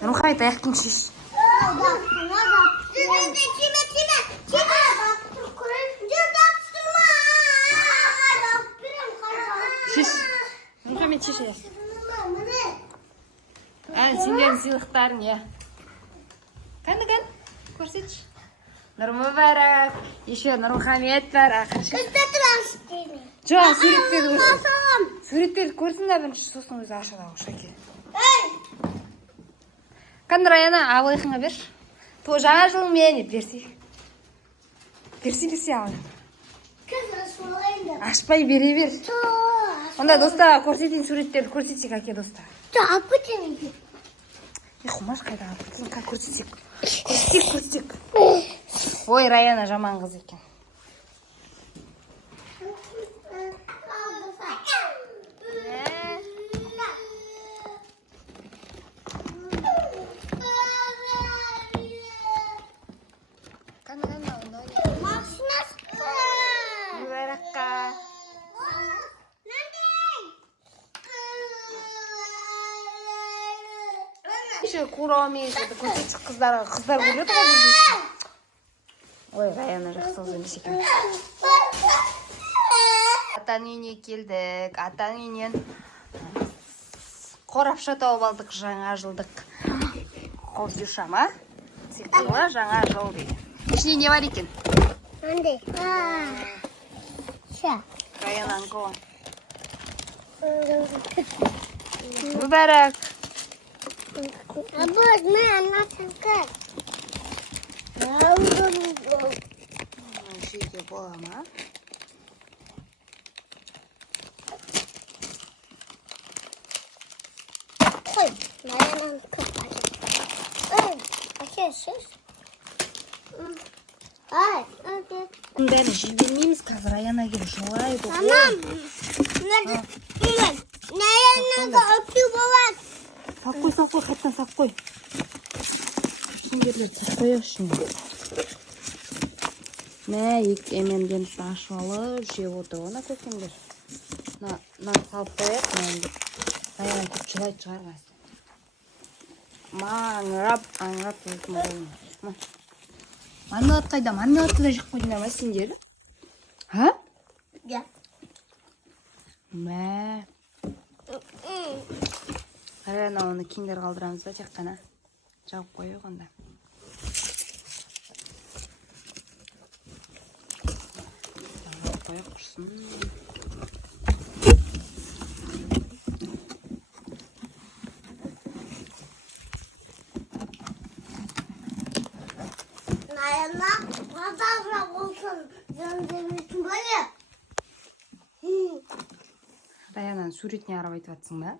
Рухай таяқтың шеш. Шеш. Рухаймен шеш. Сендердің сыйлықтарың, я. Қанды? Көрсетші. Нұрмұбарак. Еще Нұрмұхамед бар. Жоқ, суреттерді көрсін. Суреттерді көрсін да бірінші сосын өзі ашады ау шаке. Қанды Раяна, абылайқыңа бер. Жаңа жылмен еп берсей. Берсей алайын. Ашпай бере бер. Онда достаға көрсетейін суреттерді көрсетсек әке достаға. Жоқ, көтемейді. Құмаш қайда алып көрсетсек. Көрсетсек. Ой, Раяна жаман қыз екен. Куроми, көрсетші қыздар көреді ғой бізде. Ой, Раяна жақсы қыз емес екен. Атаның үйіне келдік. Атаның үйінен қорапша тауып алдық жаңа жылдық. Қобдиша ма? Сиқырлы жаңа жыл дейді. Ішіне не бар екен? Қандай? Раянаның коған. Мүбәрәк. Абыз, мен анасынқы. Жеге бола ма? Қой, Раянаның тоқпайды. Әке, шеш. Бәрі жей бермейміз қазір Раяна келіп жылайды. Мамам, Раянаға өпті болады. Саққой, қайттан саққой. Сендерлер саққой үшін. Мә, емемден ашып алып, жеп отыр. Она көкемдер. Салып қояқ, мәңді. Раяна көп жылайды шығарғасы. Аңырап өтім болуын. Мармелад қайда? Мармеладты да жық қойдың ама сендер? Ха? Ja. Мә. Раяна оны киндер қалдырамыз ба, тек қана жауып қойып онда. Жауып қойып құрсын. Раяна, қазақ болсын, жөндемейтін бөле. Раянаның суретіне арап айтып атсың ба?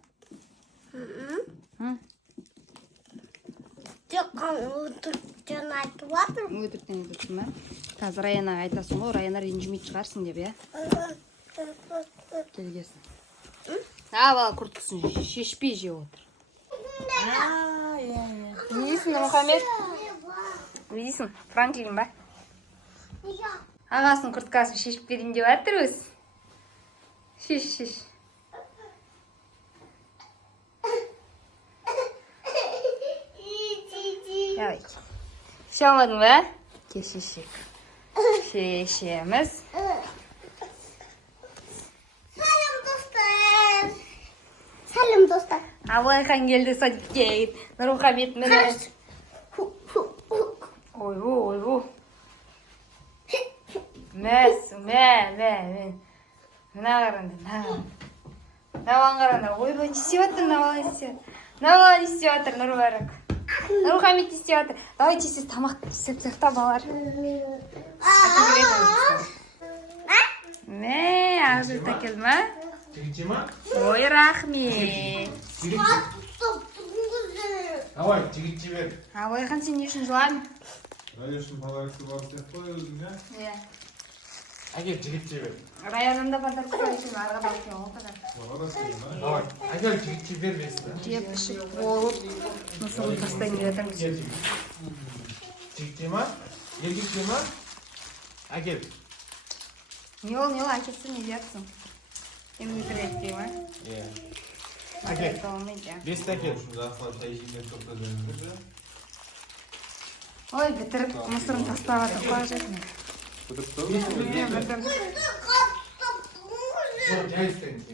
Өтіріктен айтып атыр. Өтіріктен айтып ба? Қазір Раянаға айтасың ғой, Раяна ренжімейді шығарсың деп, я? Келгесін. Бала күрткісін шешпей жеп отыр. Не дейсің, Мұхаммед? Не дейсің, Франклин ба? Ағасының күрткасын шешіп берейін деп жатыр өз. Шеш. Давайте. Шамадың ба? Кешешек. Шешеміз. Сәлем достар. Абылайхан келді садикке. Нұрмұхамед міне. Ойбу. Мә. Мына қараңдар, Науан қараңдар. Ойбай, не істеп жатыр, Науан не істеп жатыр, Нұрбарак. Нұрмұхамед не істеп жатыр. Давайте сіз тамақ істеп сияқты балалар. Мә, ақжұрт әкелді ма? Жігітше ма? Ой, рахмет. Давай, жігітше бер. Абылайхан, сен не үшін жыламын? Радиошын подаркасы бар сияқты қой өзіңе. Иә. Әкел, жігітше бер. Раянымда подарка бар екен, арғы балкен отырады. Давай, әкел, жігітше бер бесті. Жеп ішіп болып, мысырын тастайын деп жатырмыз. Жігітше ма? Ергекше ма? Әкел. Не ол, әкетсін, не deyapsың? Енді өтірік айтпай ма? Иә. Әкел. Болмайды. Бесті әкел. Шunda asla çay içilmeye çok da dönülür. Ой, бітіріп мысырын тастап жатыр қала жеріне. Bıdık da Бітіріп. Жай істеңіз.